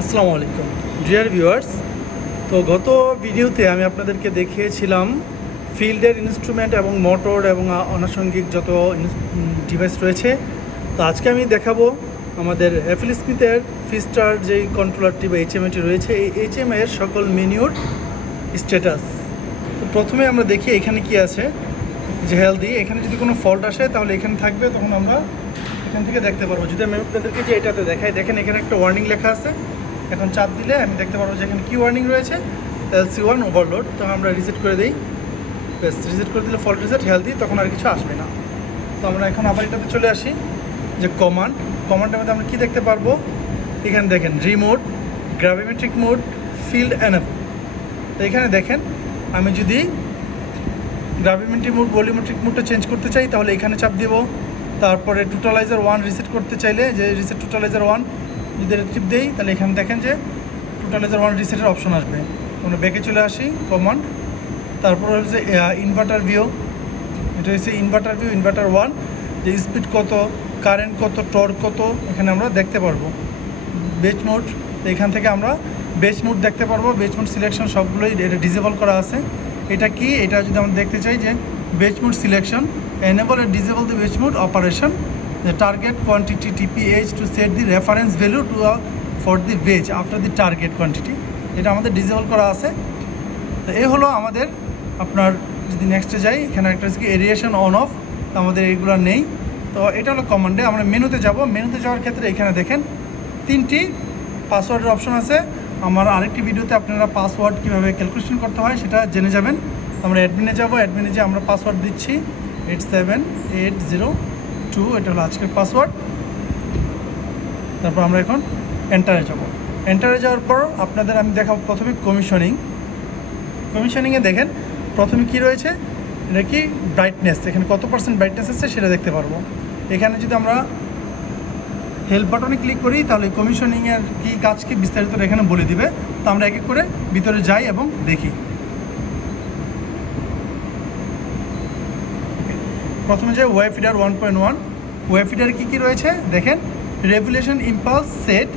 আসসালামু আলাইকুম dear viewers. তো গত ভিডিওতে আমি আপনাদেরকে দেখিয়েছিলাম ফিল্ডের ইনস্ট্রুমেন্ট এবং মোটর এবং আনুষঙ্গিক যত ডিভাইস রয়েছে। তো আজকে আমি দেখাবো আমাদের এফএল স্মিথের ফিস্টার যেই কন্ট্রোলারটি বা এইচএমআইটি রয়েছে, এই এইচএমআই এর সকল মেনুর স্ট্যাটাস। তো প্রথমে আমরা দেখি এখানে কি আছে, যে হেলদি। এখানে যদি কোনো ফল্ট আসে তাহলে এখানে থাকবে, তখন আমরা এখান থেকে দেখতে পারবো। যদি আমি আপনাদেরকে যে এটাতে দেখাই, দেখেন এখানে একটা ওয়ার্নিং লেখা আছে। এখন চাপ দিলে আমি দেখতে পারবো যে এখানে কি ওয়ার্নিং রয়েছে, LC1 ওভারলোড। তখন আমরা রিসেট করে দিই, বেশ রিসেট করে দিলে ফল্ট রিসেট হেলদি, তখন আর কিছু আসবে না। তো আমরা এখন আবার এটাতে চলে আসি যে কমান্ডের মধ্যে আমরা কী দেখতে পারবো। এখানে দেখেন remote, gravimetric mode, field enable. তো এখানে দেখেন আমি যদি গ্রাভিমেট্রিক মোড, ভলিউমেট্রিক মোডটা চেঞ্জ করতে চাই তাহলে এখানে চাপ দেব। তারপরে টোটালাইজার 1 রিসেট করতে চাইলে যে রিসেট টোটালাইজার 1 যদি টিপ দেই তাহলে এখানে দেখেন যে টোটালাইজার 1 রিসেটের অপশন আসবে। আমরা ব্যাকে চলে আসি, কমান্ড, তারপর হচ্ছে ইনভার্টার ভিউ। এটা হচ্ছে ইনভার্টার ভিউ, ইনভার্টার 1, যে স্পিড কত, কারেন্ট কত, টর্ক কত, এখানে আমরা দেখতে পারবো। বেচ মোড, এখান থেকে আমরা বেচ মোড দেখতে পারবো। বেচ মোড সিলেকশন সবগুলোই এটা ডিসেবল করা আছে। এটা কি, এটা যদি আমরা দেখতে চাই যে batch mode selection, enable and disable the batch mode operation, the target quantity TPH to set the reference value to for the wedge after the target quantity, এটা আমাদের ডিসেবল করা আছে। তো এই হলো আমাদের আপনার। যদি নেক্সটে যাই, এখানে একটা হচ্ছে এরিয়েশন অন অফ, আমাদের এইগুলো নেই। তো এটা হলো কমান্ডে। আমরা মেনুতে যাব। মেনুতে যাওয়ার ক্ষেত্রে এখানে দেখেন 3টি পাসওয়ার্ডের অপশন আছে। আমার আরেকটি ভিডিওতে আপনারা পাসওয়ার্ড কীভাবে ক্যালকুলেশন করতে হয় সেটা জেনে যাবেন। আমরা অ্যাডমিনে যাব। অ্যাডমিনে যে আমরা পাসওয়ার্ড দিচ্ছি 87802, এটা হলো আজকের পাসওয়ার্ড। তারপর আমরা এখন এন্টারে যাব। এন্টারে যাওয়ার পর আপনাদের আমি দেখাবো প্রথমে কমিশনিংয়ে দেখেন প্রথমে কি রয়েছে, এটা কি ব্রাইটনেস, এখানে কত % ব্রাইটনেস আছে সেটা দেখতে পারবো। এখানে যদি আমরা হেল্প বাটনে ক্লিক করি তাহলে কমিশনিংয়ের কী কাজ কি বিস্তারিত এখানে বলে দিবে। তো আমরা এক এক করে ভিতরে যাই এবং দেখি। প্রথমে যে ওয়েভ ফিডার 1.1, ওয়েভ ফিডারে কী কী রয়েছে দেখেন। রেগুলেশন ইম্পালস সেট,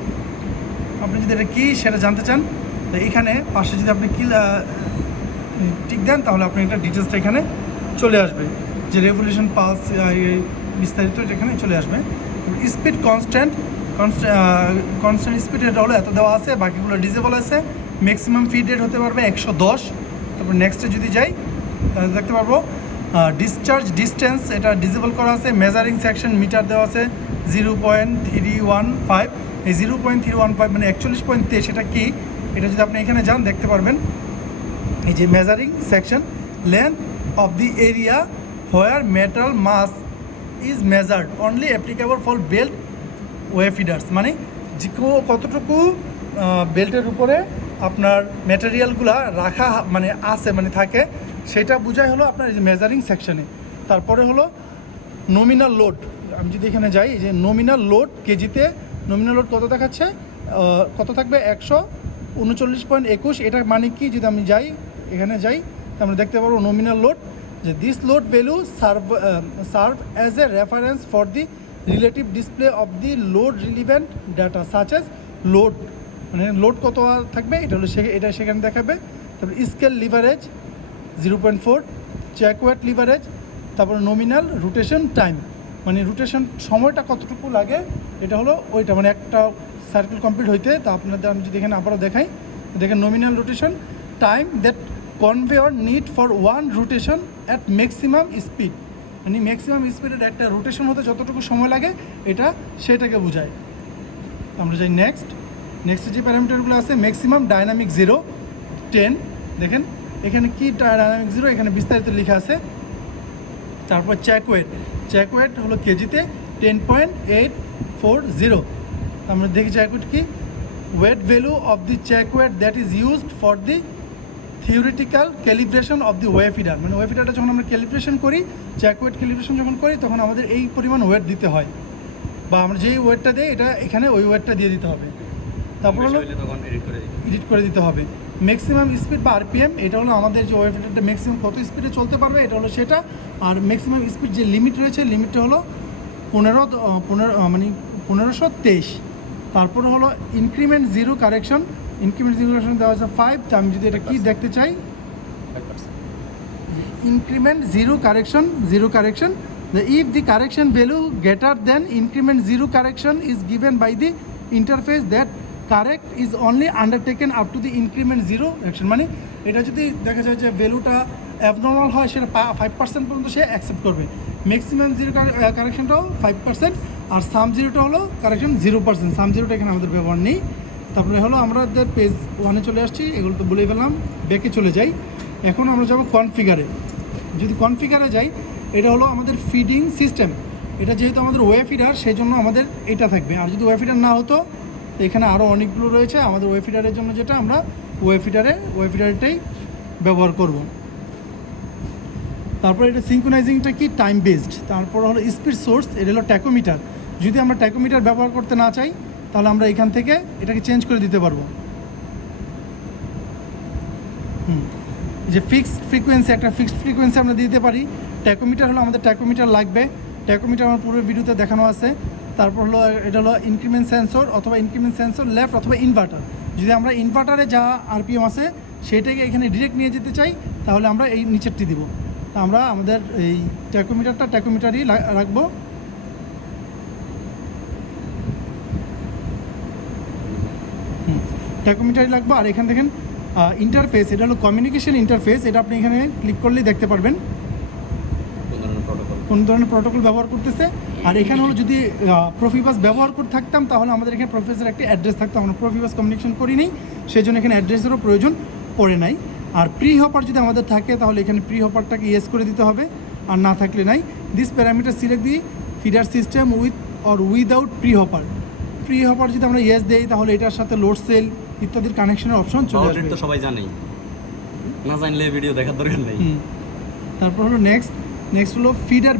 আপনি যদি এটা কী সেটা জানতে চান তো এখানে পাশে যদি আপনি কি টিক দেন তাহলে আপনি এটা ডিটেলসটা এখানে চলে আসবে, যে রেগুলেশন পালস বিস্তারিত এখানে চলে আসবে। স্পিড কনস্ট্যান্ট স্পিড রেট হলো এত দেওয়া আছে, বাকিগুলো ডিসেবল আছে। ম্যাক্সিমাম ফিড রেট হতে পারবে 110। তারপর নেক্সটে যদি যাই তাহলে দেখতে পারবো ডিসচার্জ ডিস্টেন্স, এটা ডিসেবল করা আছে। মেজারিং সেকশন মিটার দেওয়া আছে 0.315। এই 0.315 মানে 41.23, এটা কি, এটা যদি আপনি এখানে যান দেখতে পারবেন এই যে measuring section, length of the area where metal mass is measured only applicable for belt weigh feeders, মানে যে কতটুকু বেল্টের উপরে আপনার ম্যাটেরিয়ালগুলা রাখা মানে আছে মানে থাকে, সেটা বোঝায় হলো আপনার এই যে মেজারিং সেকশনে। তারপরে হলো নমিনাল লোড। আমি যদি এখানে যাই, যে নমিনাল লোড কেজিতে নমিনাল লোড কত দেখাচ্ছে, কত থাকবে 139.21। এটা মানে কি, যদি আমি যাই এখানে যাই আমরা দেখতে পারবো নমিনাল লোড, যে this load value serve as a reference for the relative display of the load relevant data such as load, মানে লোড কত থাকবে এটা হলো এটা সেখানে দেখাবে। তারপর স্কেল লিভারেজ 0.4, চ্যাকওয়েট লিভারেজ, তারপর নমিনাল রোটেশন টাইম, মানে রোটেশন সময়টা কতটুকু লাগে এটা হলো ওইটা, মানে একটা সার্কেল কমপ্লিট হইতে। তা আপনাদের আমি যদি এখানে আবারও দেখাই, দেখেন nominal rotation time that conveyor need for 1 rotation at maximum speed, মানে ম্যাক্সিমাম স্পিডের একটা রোটেশন হতে যতটুকু সময় লাগে এটা সেটাকে বোঝায়। আমরা যাই নেক্সট যে প্যারামিটারগুলো আছে, ম্যাক্সিমাম ডাইনামিক 0 10, দেখেন এখানে কি ডাইনামিক 0 এখানে বিস্তারিত লেখা আছে। তারপর চ্যাকওয়েট হলো কেজিতে 10.840। আমরা দেখি চ্যাকওয়েট কি, weight value of the check weight that is used for the theoretical calibration of the weigh feeder, মানে ওয়েভ ফিডারটা যখন আমরা ক্যালিব্রেশন করি, চ্যাকওয়েট ক্যালিব্রেশন যখন করি তখন আমাদের এই পরিমাণ ওয়েট দিতে হয়, বা আমরা যেই ওয়েটটা দিই এটা এখানে ওই ওয়েটটা দিয়ে দিতে হবে। তারপর হলো এডিট করে দিতে হবে। ম্যাক্সিমাম স্পিড বা আরপিএম, এটা হলো আমাদের যে ওয়েভ ফিডারটা ম্যাক্সিমাম কত স্পিডে চলতে পারবে এটা হলো সেটা। আর ম্যাক্সিমাম স্পিড যে লিমিট রয়েছে, লিমিটটা হলো 1523। তারপরে হলো increment zero correction. Increment zero correction দেওয়া আছে 5। তো আমি যদি এটা কি দেখতে চাই, increment zero correction, if the correction value greater than increment zero correction is given by the interface, that correct is only undertaken up to the increment zero action। মানে এটা যদি দেখা যায় যে ভ্যালুটা অ্যাবনর্মাল হয় সেটা 5% পর্যন্ত সে অ্যাকসেপ্ট করবে। ম্যাক্সিমাম জিরো কারেকশনটাও 5%, আর সাম জিরোটা হলো কারেকশন 0%। সাম জিরোটা এখানে আমাদের ব্যবহার নেই। তারপরে হলো আমাদের পেজ 1-এ চলে আসছি, এগুলো তো বলেই ফেললাম। ব্যাকে চলে যাই, এখন আমরা যাবো কনফিগারে। যদি কনফিগারে যাই, এটা হলো আমাদের ফিডিং সিস্টেম। এটা যেহেতু আমাদের ওয়ে ফিডার, সেই জন্য আমাদের এটা থাকবে। আর যদি ওয়ে ফিডার না হতো, এখানে আরও অনেকগুলো রয়েছে। আমাদের ওয়ে ফিডারের জন্য যেটা আমরা ওয়ে ফিডারটাই ব্যবহার করব। তারপর এটা সিঙ্ক্রোনাইজিংটা কি, টাইম বেসড। তারপর হলো স্পিড সোর্স, এটা হলো ট্যাকোমিটার। যদি আমরা ট্যাকোমিটার ব্যবহার করতে না চাই, তাহলে আমরা এখান থেকে এটাকে চেঞ্জ করে দিতে পারবো। যে ফিক্সড ফ্রিকোয়েন্সি আমরা দিতে পারি। ট্যাকোমিটার হলো আমাদের ট্যাকোমিটার লাগবে। ট্যাকোমিটার আমার পুরো ভিডিওতে দেখানো আছে। তারপর হলো এটা হলো ইনক্রিমেন্ট সেন্সর অথবা ইনক্রিমেন্ট সেন্সর লেফট অথবা ইনভার্টার। যদি আমরা ইনভার্টারে যা আরপিএম আছে সেটাকে এখানে ডিরেক্ট নিয়ে যেতে চাই, তাহলে আমরা এই নিচেরটি দিব। তা আমরা আমাদের এই ট্যাকোমিটারই রাখবো। ট্যাকোমিটারই লাগবো। আর এখান থেকে ইন্টারফেস, এটা হলো কমিউনিকেশন ইন্টারফেস। এটা আপনি এখানে ক্লিক করলেই দেখতে পারবেন কোন ধরনের প্রোটোকল ব্যবহার করতেছে। আর এখানে হলো যদি প্রফিবাস ব্যবহার করে থাকতাম, তাহলে আমাদের এখানে প্রফিবাসের একটা অ্যাড্রেস থাকতো। আমরা প্রফিবাস কমিউনিকেশন করিনি, সেই জন্য এখানে অ্যাড্রেসেরও প্রয়োজন পড়ে নাই। আর প্রি হপার যদি আমাদের থাকে, তাহলে এখানে প্রি হপারটাকে ইয়েস করে দিতে হবে, আর না থাকলে নাই। This parameter select the feeder system with or without pre hopper. Pre hopper যদি আমরা ইয়েস দেই, তাহলে এটার সাথে লোড সেল ইত্যাদির কানেকশনের অপশন চলে আসবে। তো সবাই জানেই, না জানলে ভিডিও দেখার দরকার নেই। তারপর হলো নেক্সট হলো ফিডার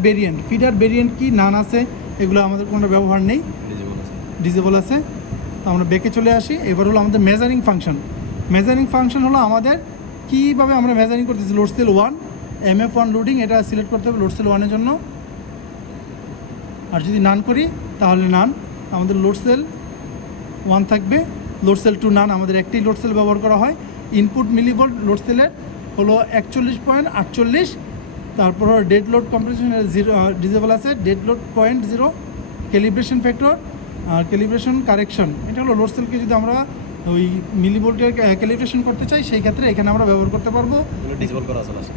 ভেরিয়েন্ট কি, নান আছে, এগুলো আমাদের কোনো ব্যবহার নেই, ডিজেবল আছে। তো আমরা ব্যাকে চলে আসি। এবার হলো আমাদের মেজারিং ফাংশন হলো আমাদের কীভাবে আমরা মেজারিং করতেছি। লোড সেল 1 MF1 লোডিং, এটা সিলেক্ট করতে হবে লোড সেল 1-এর জন্য। আর যদি নান করি, তাহলে নান। আমাদের লোড সেল 1 থাকবে, লোড সেল 2 নান। আমাদের একটি লোড সেল ব্যবহার করা হয়। ইনপুট মিলিভোল্ট লোড সেলের হলো 41.48। তারপর ডেড লোড কম্প্রেশন ডিজেবল আছে। ডেড লোড 0.0, ক্যালিব্রেশন ফ্যাক্টর আর ক্যালিব্রেশন কারেকশন। এটা হলো লোড সেলকে যদি আমরা ওই মিলিভোল্টের ক্যালিব্রেশন করতে চাই, সেই ক্ষেত্রে এখানে আমরা ব্যবহার করতে পারবো।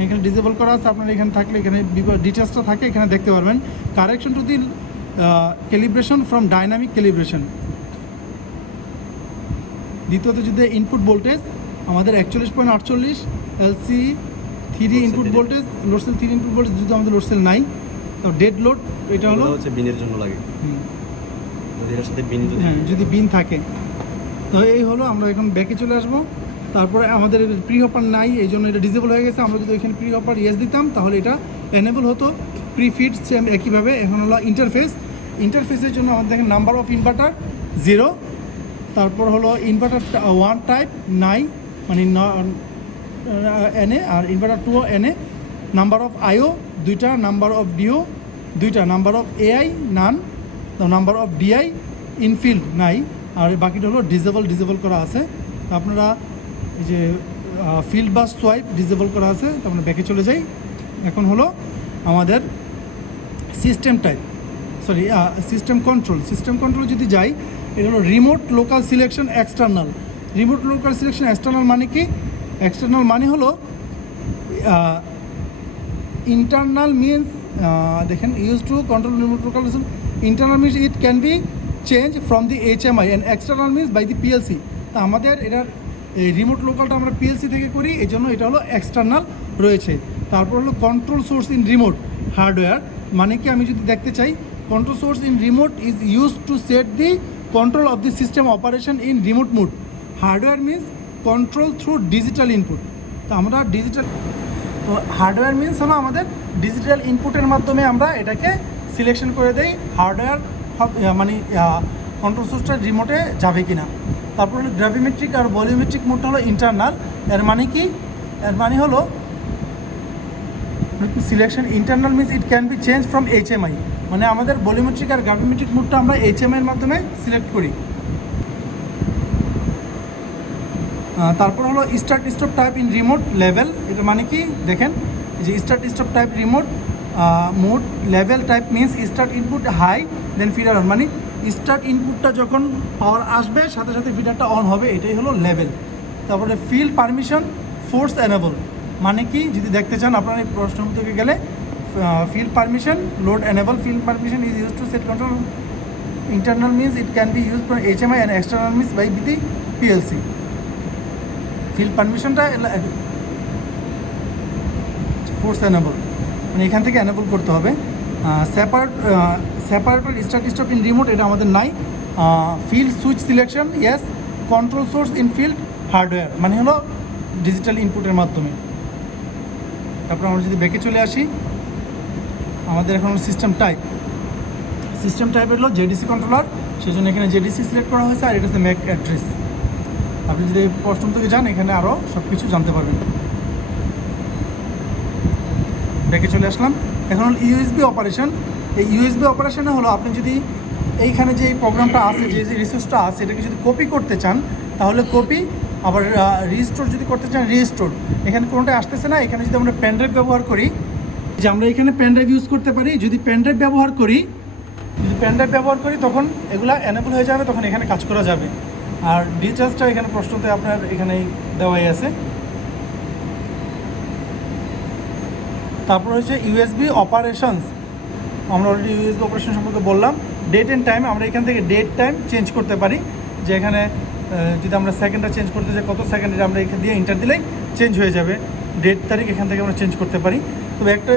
এখানে ডিজেবল করা আছে। আপনার এখানে থাকলে এখানে ডিটেলসটা থাকে, এখানে দেখতে পারবেন। Correction to the calibration from dynamic calibration. দ্বিতীয়ত যদি ইনপুট ভোল্টেজ আমাদের 41.48 LC 3 input voltage, load cell 3 input voltage যদি আমাদের লোড সেল নাই, তো ডেড লোড এটা হলো বিনের জন্য লাগে, যদি এর সাথে বিন যদি বিন থাকে। তো এই হলো, আমরা এখন ব্যাকে চলে আসবো। তারপরে আমাদের প্রি হপার নাই, এই জন্য এটা ডিসেবল হয়ে গেছে। আমরা যদি এখানে প্রি হপার ইয়েস দিতাম, তাহলে এটা এনেবল হতো। প্রি ফিড সেম একইভাবে। এখন হলো ইন্টারফেসের জন্য আমাদের দেখেন নাম্বার অফ ইনভার্টার 0। তারপর হলো ইনভার্টার 1 টাইপ নাই, মানে এনএ, আর inverter 2 NA. Number of IO 2টা, নাম্বার অফ ডিও 2টা, number of AI none, number of DI infield নাই। আর বাকিটা হলো ডিজেবল করা আছে। তো আপনারা এই যে ফিল্ড বাস সোয়াইপ ডিজেবল করা আছে। তো আমরা ব্যাকে চলে যাই। এখন হলো আমাদের সিস্টেম কন্ট্রোল যদি যাই, এটা হলো রিমোট লোকাল সিলেকশন এক্সটার্নাল। মানে কি? এক্সটার্নাল মানে হলো ইন্টারনাল মিনস, দেখেন, use to control remote local. Internal means it can be change from the HMI and external means by the PLC। তা আমাদের এটার এই রিমোট লোকালটা আমরা PLC থেকে করি, এই জন্য এটা হলো এক্সটার্নাল রয়েছে। তারপর হলো control source in remote hardware. মানে কি, আমি যদি দেখতে চাই, control source in remote is use to set the control of the system operation in remote mode. Hardware means control through digital input. তো আমরা হার্ডওয়্যার মিনস হলো আমাদের ডিজিটাল ইনপুটের মাধ্যমে আমরা এটাকে সিলেকশন করে দেই হার্ডওয়্যার মানে কন্ট্রোল সোর্সটা রিমোটে যাবে কিনা। তারপর হলো গ্রাভিমেট্রিক আর ভলিউমেট্রিক মোডটা হলো ইন্টারনাল। এর মানে কি? এর মানে হলো selection internal means it can be change from HMI। মানে আমাদের ভলিউমেট্রিক আর গ্রাভিমেট্রিক মোডটা আমরা HMI এর মাধ্যমে সিলেক্ট করি। তারপর হলো start stop type in remote level. এটা মানে কি দেখেন, যে start stop type remote mode level type means start input high then feeder on, মানে স্টার্ট ইনপুটটা যখন পাওয়ার আসবে সাথে সাথে ফিডারটা অন হবে, এটাই হলো লেভেল। তারপরে ফিল্ড পারমিশন ফোর্স এনেবল, মানে কি যদি দেখতে চান আপনার এই প্রশ্ন থেকে গেলে field permission load enable field permission is used to set control. Internal means it can be used for HMI and external means by the PLC. Field permission টা force enable, মানে এখান থেকে enable করতে হবে। Separator start stop in remote এটা আমাদের নাই। Field switch selection yes, control source in field hardware, মানে হলো ডিজিটাল ইনপুটের মাধ্যমে। তারপর আমরা যদি ব্যাকে চলে আসি, আমাদের এখন সিস্টেম টাইপ হলো জেডিসি কন্ট্রোলার, সেই জন্য এখানে জেডিসি সিলেক্ট করা হয়েছে, আর এটা হচ্ছে ম্যাক অ্যাড্রেস। আপনি যদি এই প্রশ্ন থেকে যান এখানে আরও সব কিছু জানতে পারবেন। ব্যাকে চলে আসলাম, এখন হলো ইউএসবি অপারেশন। এই ইউএসবি অপারেশনে হলো আপনি যদি এইখানে যে প্রোগ্রামটা আছে, যে রিসোর্সটা আছে, এটাকে যদি কপি করতে চান তাহলে কপি, আবার রিস্টোর যদি করতে চান রিস্টোর। এখানে কোনোটাই আসতেছে না। এখানে যদি আমরা পেনড্রাইভ ব্যবহার করি, যে আমরা এখানে পেনড্রাইভ ইউজ করতে পারি, যদি পেনড্রাইভ ব্যবহার করি তখন এগুলা এনেবল হয়ে যাবে, তখন এখানে কাজ করা যাবে। আর ডিচার্জটা এখানে প্রশ্নতে আপনার এখানেই দেওয়াই আছে। তারপর হচ্ছে ইউএসবি অপারেশনস, আমরা অলরেডি ইউএসবি অপারেশন সম্পর্কে বললাম। ডেট অ্যান্ড টাইম, আমরা এখান থেকে ডেট টাইম চেঞ্জ করতে পারি, যে এখানে যদি আমরা সেকেন্ডটা চেঞ্জ করতে চাই কত সেকেন্ডে, আমরা এখান দিয়ে ইন্টার দিলেই চেঞ্জ হয়ে যাবে ডেট তারিখ, এখান থেকে আমরা চেঞ্জ করতে পারি। তবে একটা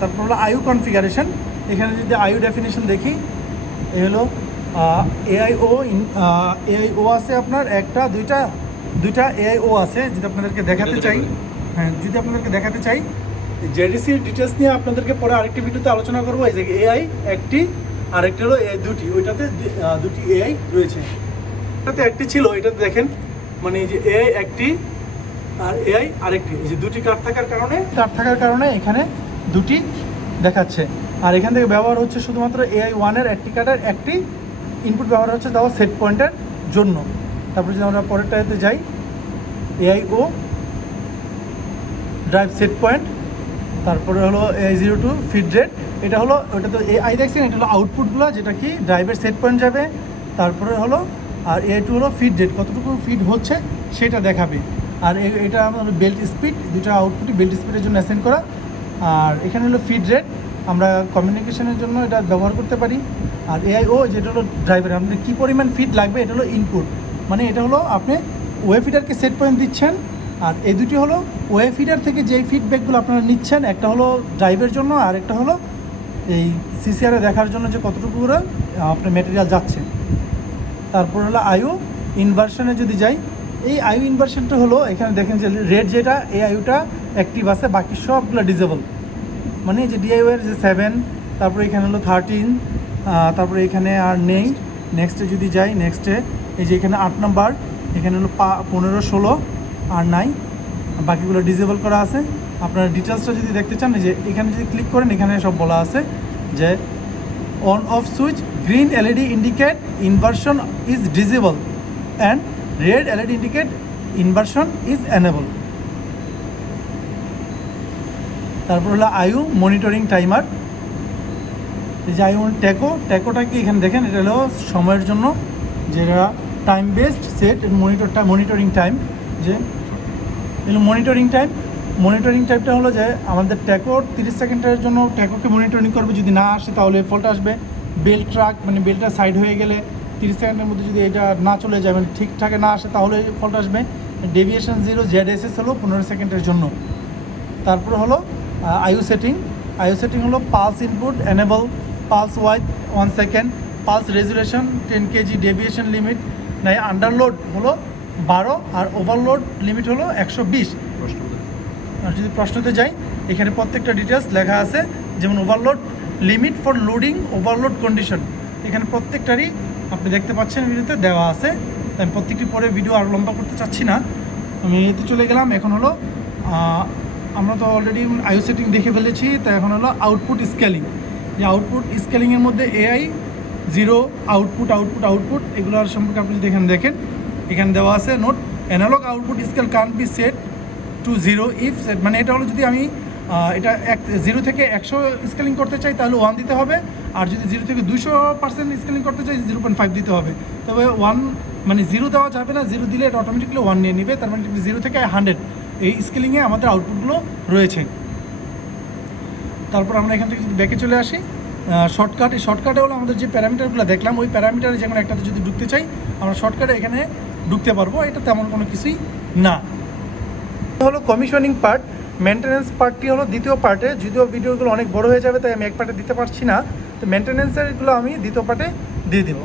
তারপর হলো আইউ কনফিগারেশন। এখানে যদি আইউ ডেফিনেশন দেখি, এ হলো এআইও আছে আপনার একটা দুইটা এআইও আছে। যদি আপনাদেরকে দেখাতে চাই, জেডিসির ডিটেলস নিয়ে আপনাদেরকে পরে আরেকটি ভিডিওতে আলোচনা করবো। এই যে এআই একটি, আরেকটি হলো এআই দুটি, ওইটাতে দুটি এআই রয়েছে। এটাতে একটি ছিল, এটাতে দেখেন মানে এই যে এআই একটি আর এআই আরেকটি, এই যে দুটি কার্ড থাকার কারণে এখানে দুটি দেখাচ্ছে। আর এখান থেকে ব্যবহার হচ্ছে শুধুমাত্র এআই ওয়ানের একটি কার্ডের একটি ইনপুট ব্যবহার হচ্ছে, তাও সেট পয়েন্টের জন্য। তারপরে যদি আমরা পরেরটাতে যাই, এআইও ড্রাইভ সেট পয়েন্ট, তারপরে হলো AI02 ফিড রেট, এটা হলো ওটা তো এআই দেখছেন, এটা হলো আউটপুটগুলো যেটা কি ড্রাইভের সেট পয়েন্ট যাবে। তারপরে হলো আর AI2 হলো ফিড রেট, কতটুকু ফিড হচ্ছে সেটা দেখাবে। আর এটা আমাদের বেল্ট স্পিড, দুটো আউটপুটই বেল্ট স্পিডের জন্য অ্যাসাইন করা। আর এখানে হলো ফিড রেট, আমরা কমিউনিকেশনের জন্য এটা ব্যবহার করতে পারি। আর এআইও যেটা হলো ড্রাইভার, আপনার কী পরিমাণ ফিড লাগবে এটা হলো ইনপুট, মানে এটা হলো আপনি ওয়ে ফিডারকে সেট পয়েন্ট দিচ্ছেন। আর এই দুটি হলো ওয়ে ফিডার থেকে যেই ফিডব্যাকগুলো আপনারা নিচ্ছেন, একটা হলো ড্রাইভের জন্য আর একটা হলো এই সিসিআরে দেখার জন্য যে কতটুকু করে আপনার ম্যাটেরিয়াল যাচ্ছে। তারপর হলো আইও ইনভার্সনে যদি যাই, এই আইও ইনভার্সনটা হলো এখানে দেখেন যে রেড যেটা এই আইওটা অ্যাক্টিভ আছে, বাকি সবগুলো ডিজেবল, মানে যে ডিআইওয়ের যে 7, তারপরে এখানে হলো 13, তারপরে এখানে আর নেই। নেক্সটে যদি যাই, নেক্সটে এই যে এখানে 8 নাম্বার, এখানে হলো 15, 16 আর নাই, বাকিগুলো ডিজেবল করা আছে। আপনার ডিটেলসটা যদি দেখতে চান, যে এখানে যদি ক্লিক করেন এখানে সব বলা আছে যে on off switch, green LED indicate inversion is disable and red LED indicate inversion is enable. তারপর হলো আইউ মনিটরিং টাইমার, এই যে আইউ ট্যাকোটা কি এখানে দেখেন, এটা হলো সময়ের জন্য, যেটা time based set monitoring time, যে এগুলো মনিটরিং টাইমটা হলো যে আমাদের ট্যাকো 30 সেকেন্ডের জন্য ট্যাকোকে মনিটরিং করবে, যদি না আসে তাহলে ফল্ট আসবে। বেল্ট ট্রাক মানে বেল্টটা সাইড হয়ে গেলে 30 সেকেন্ডের মধ্যে যদি এটা না চলে যায়, মানে ঠিকঠাকে না আসে তাহলে ফল্ট আসবে। ডেভিয়েশন 0 ZSS হলো 15 সেকেন্ডের জন্য। তারপর হলো আইও সেটিং হলো pulse input enable, pulse wide 1 second, pulse resolution 10 kg, deviation limit নাই, আন্ডারলোড হলো 12 আর ওভারলোড লিমিট হলো 120। আর যদি প্রশ্নতে যাই, এখানে প্রত্যেকটা ডিটেলস লেখা আছে, যেমন overload limit for loading overload condition, এখানে প্রত্যেকটারই আপনি দেখতে পাচ্ছেন ভিডিওতে দেওয়া আছে। আমি প্রত্যেকটি পরে ভিডিও আর লম্বা করতে চাচ্ছি না, আমি এতে চলে গেলাম। এখন হলো আমরা তো অলরেডি আইও সেটিং দেখে ফেলেছি, তো এখন হলো আউটপুট স্কেলিং। যে আউটপুট স্কেলিংয়ের মধ্যে এআই 0 আউটপুট এগুলোর সম্পর্কে আপনি যদি এখানে দেখেন, এখানে দেওয়া আছে note analog output scale can be set to 0 if set, মানে এটা হলো যদি আমি এটা 0 থেকে 100 স্কেলিং করতে চাই তাহলে 1 দিতে হবে, আর যদি 0 থেকে 200% স্কেলিং করতে চাই 0.5 দিতে হবে। তবে 1 মানে 0 দেওয়া যাবে না, 0 দিলে এটা অটোমেটিকলি 1 নিয়ে নেবে, তার মানে 0 থেকে 100 এই স্কেলিংয়ে আমাদের আউটপুটগুলো রয়েছে। তারপর আমরা এখান থেকে যদি ব্যাকে চলে আসি, শর্টকাট, এই শর্টকাটে হলো আমাদের যে প্যারামিটারগুলো দেখলাম ওই প্যারামিটারে যেমন একটাতে যদি ঢুকতে চাই আমরা শর্টকাটে এখানে ঢুকতে পারবো, এটা তেমন কোনো কিছুই না। হলো কমিশনিং পার্ট, মেনটেন্যান্স পার্টটি হলো দ্বিতীয় পার্টে, যদিও ভিডিওগুলো অনেক বড় হয়ে যাবে তাই আমি এক পার্টে দিতে পারছি না, তো মেনটেন্যান্সেরগুলো আমি দ্বিতীয় পার্টে দিয়ে দেবো।